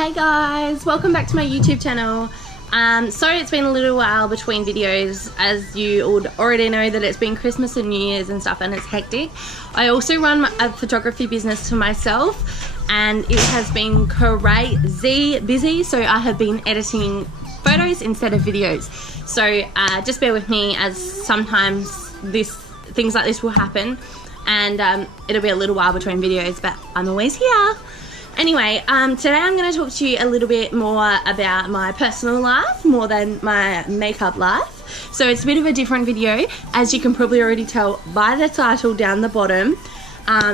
Hey guys, welcome back to my YouTube channel. Sorry it's been a little while between videos, as you would already know that it's been Christmas and New Year's and stuff and it's hectic. I also run a photography business for myself and it has been crazy busy, so I have been editing photos instead of videos. So just bear with me, as sometimes things like this will happen and it'll be a little while between videos, but I'm always here. Anyway, today I'm going to talk to you a little bit more about my personal life more than my makeup life. So it's a bit of a different video, as you can probably already tell by the title down the bottom.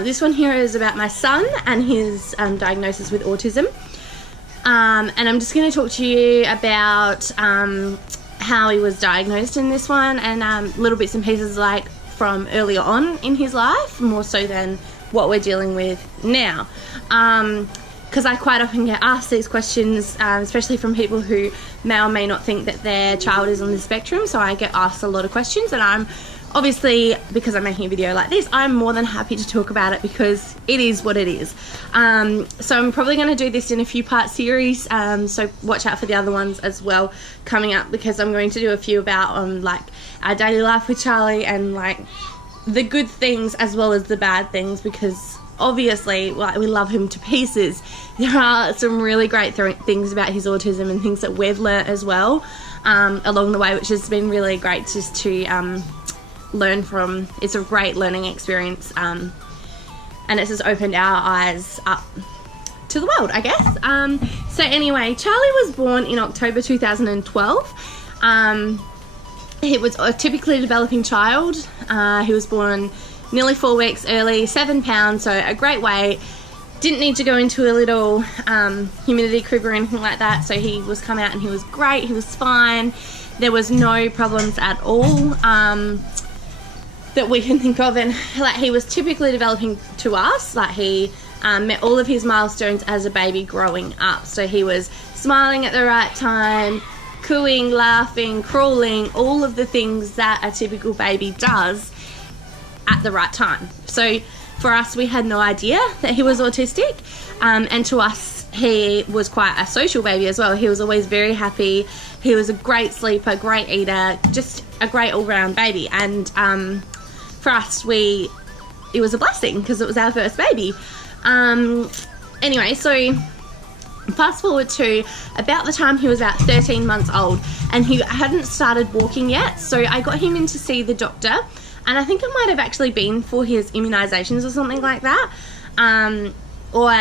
This one here is about my son and his diagnosis with autism. And I'm just going to talk to you about how he was diagnosed in this one, and little bits and pieces like from earlier on in his life, more so than what we're dealing with now. Because I quite often get asked these questions, especially from people who may or may not think that their child is on the spectrum. So I get asked a lot of questions, and I'm obviously, because I'm making a video like this, I'm more than happy to talk about it because it is what it is. So I'm probably going to do this in a few part series, so watch out for the other ones as well coming up, because I'm going to do a few about like our daily life with Charlie and like the good things as well as the bad things, because obviously like, we love him to pieces. There are some really great things about his autism and things that we've learnt as well along the way, which has been really great just to learn from. It's a great learning experience, and it's just opened our eyes up to the world, I guess. So anyway, Charlie was born in October 2012. He was a typically developing child. He was born nearly 4 weeks early, 7 pounds, so a great weight. Didn't need to go into a little humidity crib or anything like that, so he was come out and he was great, he was fine. There was no problems at all that we can think of, and like he was typically developing to us. Like he met all of his milestones as a baby growing up, so he was smiling at the right time, cooing, laughing, crawling, all of the things that a typical baby does at the right time. So for us, we had no idea that he was autistic, and to us he was quite a social baby as well. He was always very happy, he was a great sleeper, great eater, just a great all-round baby, and for us it was a blessing because it was our first baby. Anyway, so fast forward to about the time he was about 13 months old, and he hadn't started walking yet, so I got him in to see the doctor, and I think it might have actually been for his immunisations or something like that, or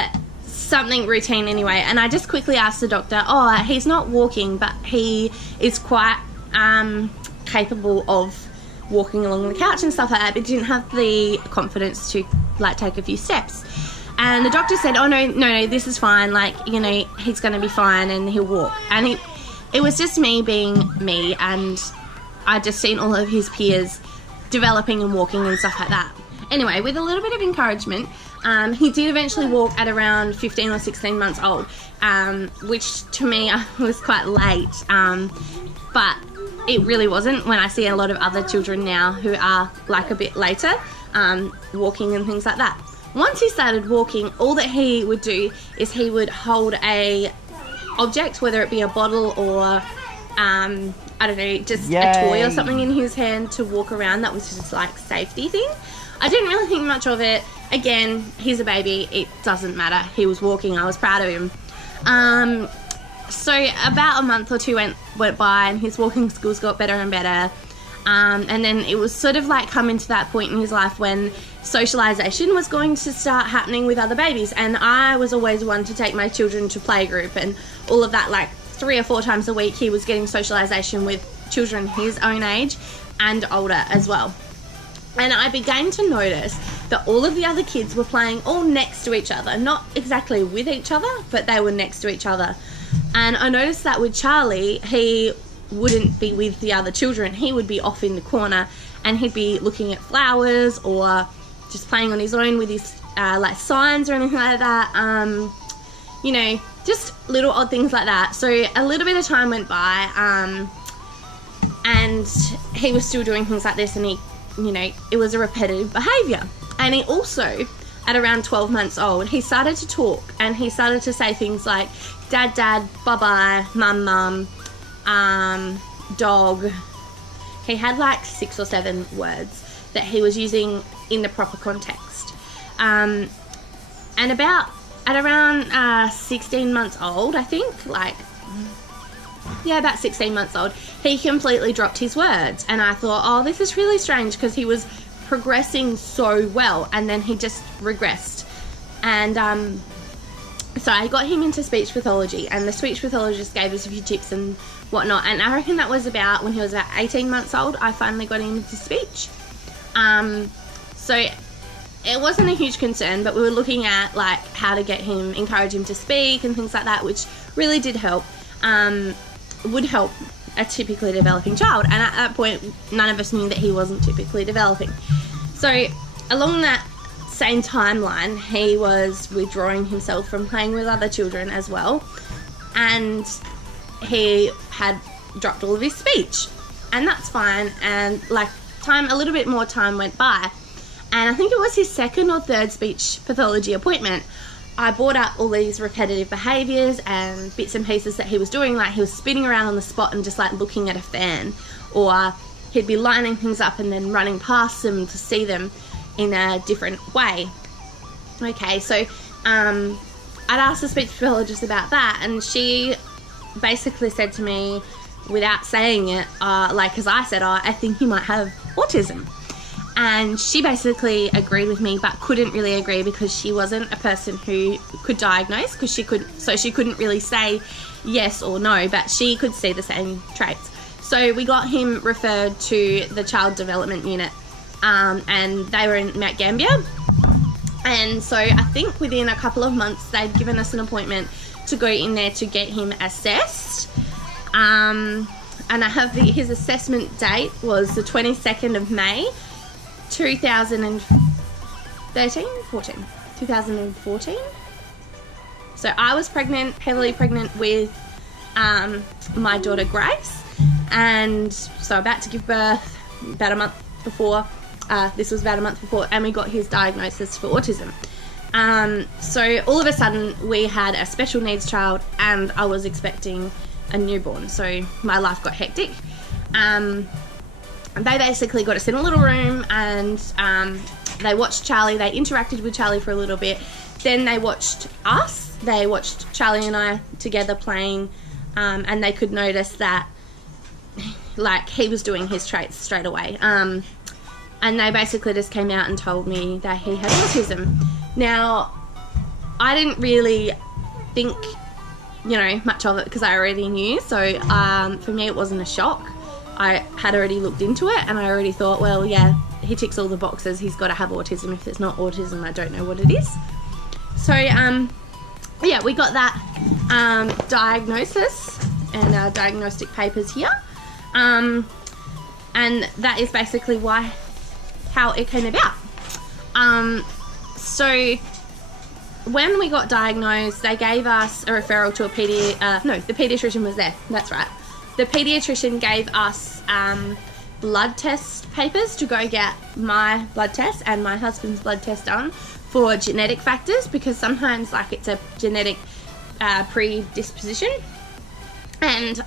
something routine anyway. And I just quickly asked the doctor, oh, he's not walking, but he is quite capable of walking along the couch and stuff like that, but didn't have the confidence to like take a few steps. And the doctor said, oh no, this is fine, like, you know, he's going to be fine and he'll walk. And it was just me being me, and I'd just seen all of his peers developing and walking and stuff like that. Anyway, with a little bit of encouragement, he did eventually walk at around 15 or 16 months old, which to me was quite late, but it really wasn't when I see a lot of other children now who are like a bit later walking and things like that. Once he started walking, all that he would do is he would hold a object, whether it be a bottle or I don't know, just a toy or something in his hand to walk around. That was just like safety thing. I didn't really think much of it. Again, he's a baby, it doesn't matter. He was walking, I was proud of him. So about a month or two went by, and his walking skills got better and better. And then it was sort of like coming to that point in his life when socialization was going to start happening with other babies, and I was always one to take my children to playgroup and all of that. Like 3 or 4 times a week he was getting socialization with children his own age and older as well. And I began to notice that all of the other kids were playing all next to each other, not exactly with each other, but they were next to each other. And I noticed that with Charlie, he wouldn't be with the other children. He would be off in the corner and he'd be looking at flowers or just playing on his own with his like signs or anything like that. You know, just little odd things like that. So a little bit of time went by, and he was still doing things like this, and he, you know, it was a repetitive behaviour. And he also at around 12 months old, he started to talk, and he started to say things like dad, dad, bye-bye, mum, mum, dog. He had like 6 or 7 words that he was using in the proper context. And at around 16 months old, I think, like, yeah, about 16 months old, he completely dropped his words. And I thought, oh, this is really strange, because he was progressing so well, and then he just regressed. And so I got him into speech pathology, and the speech pathologist gave us a few tips and whatnot, and I reckon that was about when he was about 18 months old, I finally got him into speech. So it wasn't a huge concern, but we were looking at like how to encourage him to speak and things like that, which really did help, would help a typically developing child. And at that point, none of us knew that he wasn't typically developing. So along that same timeline, he was withdrawing himself from playing with other children as well, and he had dropped all of his speech, and that's fine. And like a little bit more time went by, and I think it was his 2nd or 3rd speech pathology appointment, I brought up all these repetitive behaviours and bits and pieces that he was doing, like he was spinning around on the spot and just like looking at a fan, or he'd be lining things up and then running past them to see them in a different way. Okay, so I'd asked the speech pathologist about that, and she basically said to me, without saying it, because I said, oh, I think he might have autism. And she basically agreed with me, but couldn't really agree, because she wasn't a person who could diagnose, because she couldn't really say yes or no, but she could see the same traits. So we got him referred to the child development unit, and they were in Mount Gambier. And so I think within a couple of months they'd given us an appointment to go in there to get him assessed. And I have his assessment date was the 22nd of May 2014. So I was pregnant, heavily pregnant with my daughter Grace, and so about to give birth about a month before. This was about a month before, and we got his diagnosis for autism. So all of a sudden we had a special needs child, and I was expecting a newborn, so my life got hectic. They basically got us in a little room, and they watched Charlie. They interacted with Charlie for a little bit. Then they watched us. They watched Charlie and I together playing, and they could notice that like he was doing his traits straight away. And they basically just came out and told me that he had autism. Now, I didn't really think, much of it, because I already knew. So for me, it wasn't a shock. I had already looked into it, and I already thought, well, yeah, he ticks all the boxes. He's got to have autism. If it's not autism, I don't know what it is. So, yeah, we got that diagnosis and our diagnostic papers here. And that is basically how it came about. So when we got diagnosed, they gave us a referral to the paediatrician was there. That's right. The paediatrician gave us blood test papers to go get my blood test and my husband's blood test done for genetic factors, because sometimes like it's a genetic predisposition, and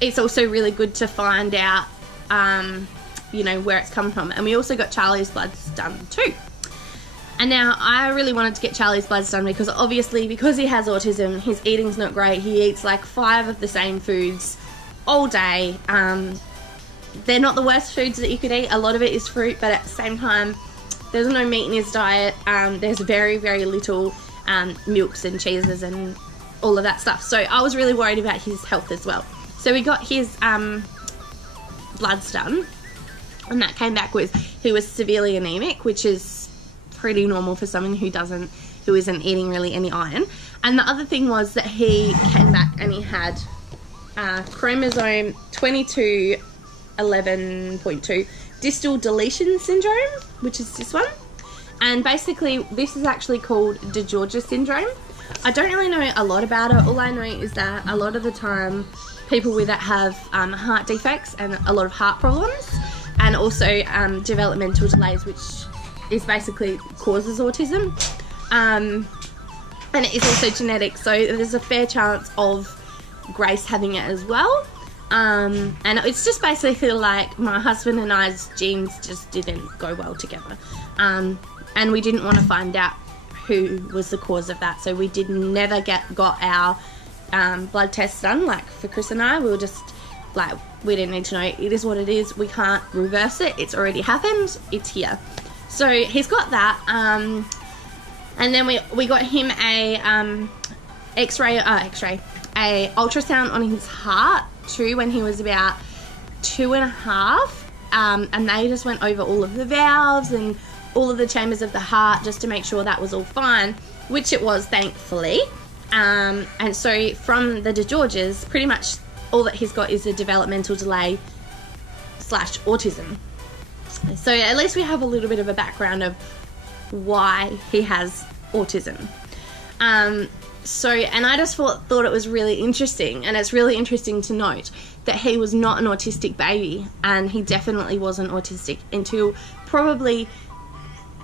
it's also really good to find out where it's come from. And we also got Charlie's bloods done too. And now I really wanted to get Charlie's bloods done because obviously, because he has autism, his eating's not great. He eats like 5 of the same foods all day. They're not the worst foods that you could eat. A lot of it is fruit, but at the same time, there's no meat in his diet. There's very, very little milks and cheeses and all of that stuff. So I was really worried about his health as well. So we got his bloods done, and that came back with he was severely anemic, which is pretty normal for someone who isn't eating really any iron. And the other thing was that he came back and he had chromosome 2211.2 distal deletion syndrome, which is this one. And basically this is actually called DeGeorge syndrome. I don't really know a lot about it. All I know is that a lot of the time people with it have heart defects and a lot of heart problems, and also developmental delays, which is basically causes autism, and it is also genetic, so there's a fair chance of Grace having it as well. And it's just basically like my husband and I's genes just didn't go well together, and we didn't want to find out who was the cause of that, so we never got our blood tests done. Like for Chris and I, we were just like, we didn't need to know. It is what it is. We can't reverse it. It's already happened. It's here. So he's got that, and then we got him a ultrasound on his heart too when he was about 2.5, and they just went over all of the valves and all of the chambers of the heart just to make sure that was all fine, which it was, thankfully. And so from the DeGeorges, pretty much all that he's got is a developmental delay / autism. So at least we have a little bit of a background of why he has autism. And I just thought it was really interesting, and it's really interesting to note that he was not an autistic baby, and he definitely wasn't autistic until probably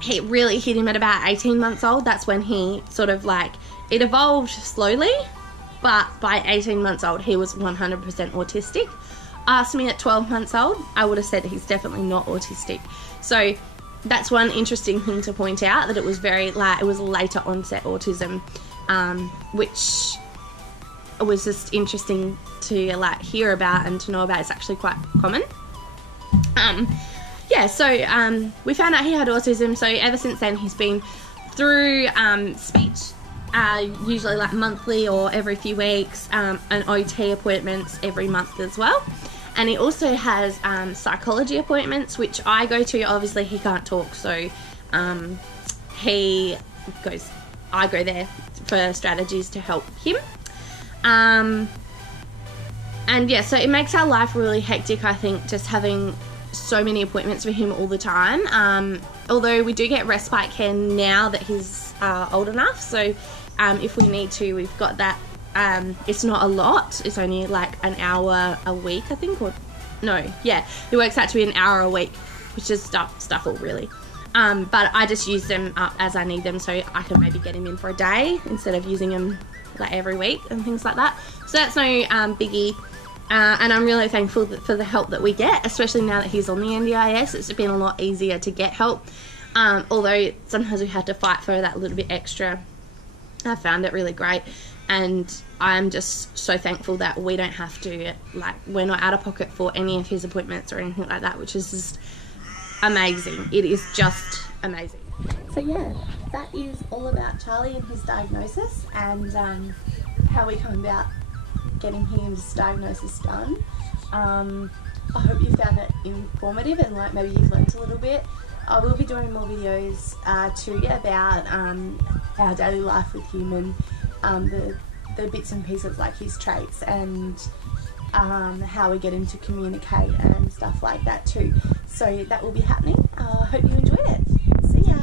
it really hit him at about 18 months old. That's when he sort of like, it evolved slowly, but by 18 months old he was 100% autistic. Asked me at 12 months old, I would have said he's definitely not autistic. So that's one interesting thing to point out, that it was it was later onset autism, which was just interesting to like hear about and to know about. It's actually quite common. Yeah, so we found out he had autism, so ever since then he's been through speech, usually like monthly or every few weeks, and OT appointments every month as well. And he also has psychology appointments, which I go to. Obviously he can't talk, so I go there for strategies to help him. And yeah, so it makes our life really hectic, I think, just having so many appointments for him all the time. Although we do get respite care now that he's old enough, so if we need to, we've got that. It's not a lot, it's only like an hour a week, I think, or no, yeah, it works out to be an hour a week, which is stuff all really. But I just use them up as I need them, so I can maybe get him in for a day instead of using him like every week and things like that. So that's no biggie. And I'm really thankful for the help that we get, especially now that he's on the NDIS. It's been a lot easier to get help, although sometimes we have to fight for that little bit extra. I found it really great, and I'm just so thankful that we don't have to, like, we're not out of pocket for any of his appointments or anything like that, which is just amazing. It is just amazing. So yeah, that is all about Charlie and his diagnosis, and how we come about getting his diagnosis done. I hope you found it informative, and like maybe you've learned a little bit. I will be doing more videos too about our daily life with him, and the bits and pieces like his traits, and how we get him to communicate and stuff like that too. So that will be happening. I hope you enjoyed it. See ya.